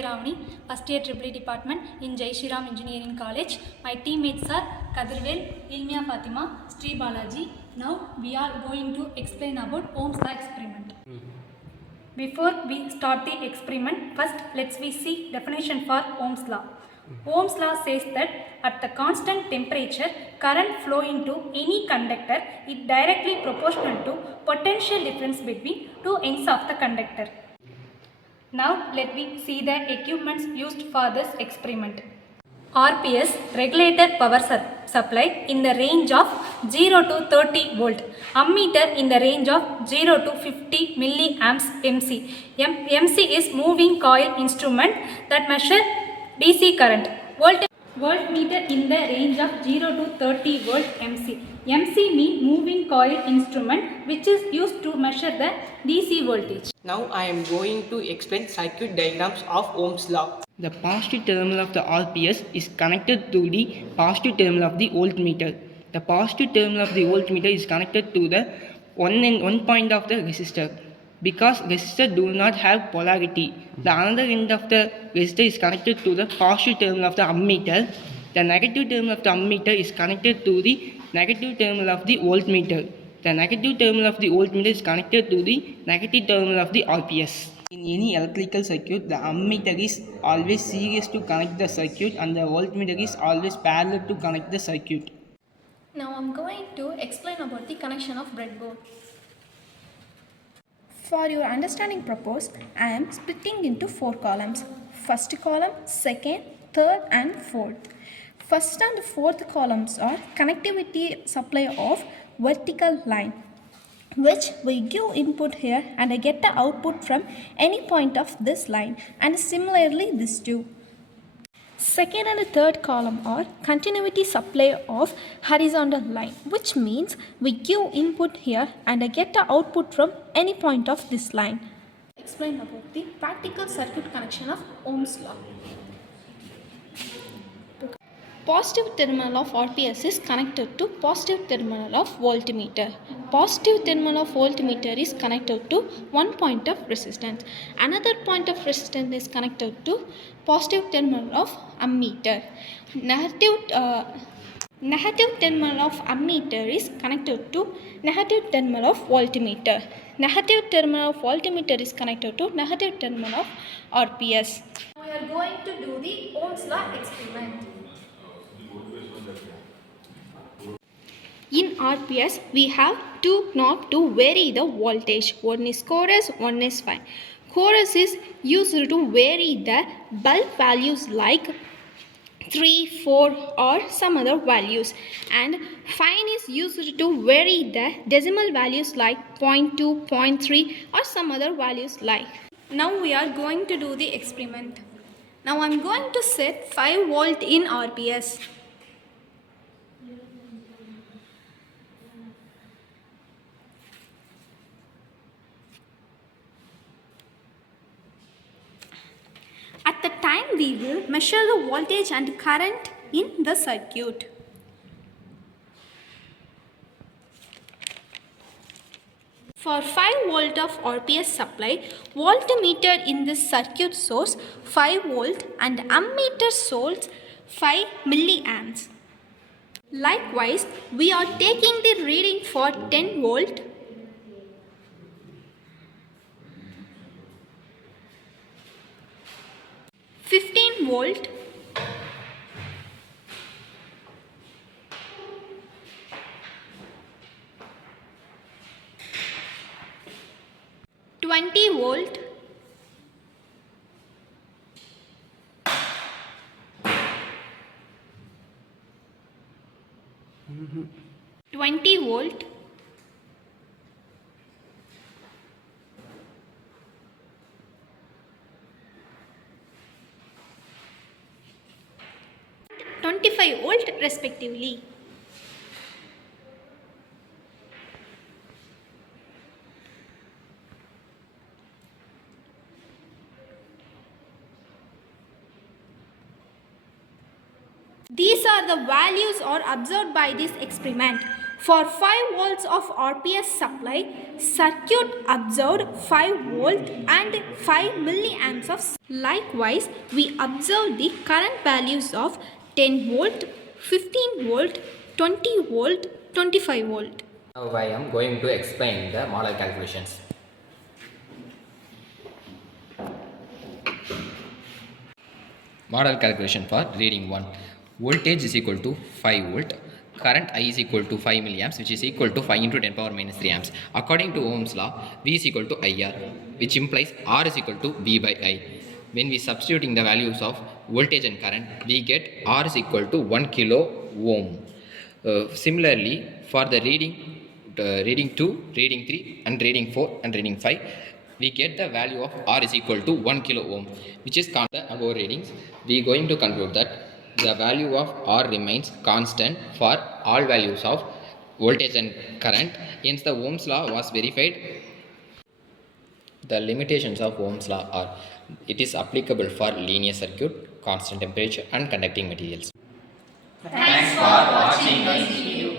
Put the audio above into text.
Ravani, first year EEE department in Jai Shriram Engineering College. My teammates are Kadirvel, Ilmia Fatima, Sri Balaji. Now we are going to explain about Ohm's law experiment. Before we start the experiment, first let's see definition for Ohm's law. Ohm's law says that at the constant temperature, current flow into any conductor is directly proportional to potential difference between two ends of the conductor. Now let me see the equipments used for this experiment. RPS, regulated power supply in the range of 0 to 30 volt. Ammeter in the range of 0 to 50 milliamps MC. MC is moving coil instrument that measure DC current. Voltmeter in the range of 0 to 30 volt MC. MC means moving coil instrument which is used to measure the DC voltage. Now I am going to explain circuit diagrams of Ohm's law. The positive terminal of the RPS is connected to the positive terminal of the voltmeter. The positive terminal of the voltmeter is connected to the one point of the resistor. Because resistors do not have polarity, the another end of the resistor is connected to the positive terminal of the ammeter. The negative terminal of the ammeter is connected to the negative terminal of the voltmeter. The negative terminal of the voltmeter is connected to the negative terminal of the RPS. In any electrical circuit, the ammeter is always series to connect the circuit and the voltmeter is always parallel to connect the circuit. Now I am going to explain about the connection of breadboard. For your understanding purpose, I am splitting into 4 columns. First column, second, third and fourth. First and fourth columns are connectivity supply of vertical line, which we give input here and I get the output from any point of this line, and similarly this too. Second and third column are continuity supply of horizontal line, which means we give input here and I get the output from any point of this line. Explain about the practical circuit connection of Ohm's law. Positive terminal of RPS is connected to positive terminal of voltmeter. Positive terminal of voltmeter is connected to one point of resistance. Another point of resistance is connected to positive terminal of ammeter. Negative terminal of ammeter is connected to negative terminal of voltmeter. Negative terminal of voltmeter is connected to negative terminal of RPS. We are going to do the Ohm's law experiment. In RPS, we have two knobs to vary the voltage. One is chorus, one is fine. Chorus is used to vary the bulb values like 3, 4 or some other values. And fine is used to vary the decimal values like 0.2, 0.3 or some other values like. Now we are going to do the experiment. Now I am going to set 5 volt in RPS. At the time we will measure the voltage and current in the circuit. For 5 volt of RPS supply, voltmeter in this circuit source 5 volt and ammeter source 5 milliamps. Likewise, we are taking the reading for 10 volt, 15 volt, 20 volt, 20 volt, 25 volt respectively. These are the values are observed by this experiment. For 5 volts of RPS supply, circuit observed 5 volt and 5 milliamps of. Likewise, we observe the current values of 10 volt, 15 volt, 20 volt, 25 volt. Now I am going to explain the model calculations. Model calculation for reading 1. Voltage is equal to 5 volt. Current I is equal to 5 milliamps, which is equal to 5 into 10 power minus 3 amps. According to Ohm's law, V is equal to IR, which implies R is equal to V by I. When we substituting the values of voltage and current, we get R is equal to 1 kilo ohm. Similarly, for the reading 2, reading 3 and reading 4 and reading 5, we get the value of R is equal to 1 kilo ohm, which is constant above readings. We are going to conclude that the value of R remains constant for all values of voltage and current. Hence, the Ohm's law was verified. The limitations of Ohm's law are: it is applicable for linear circuit, constant temperature and conducting materials. Thanks for watching this video.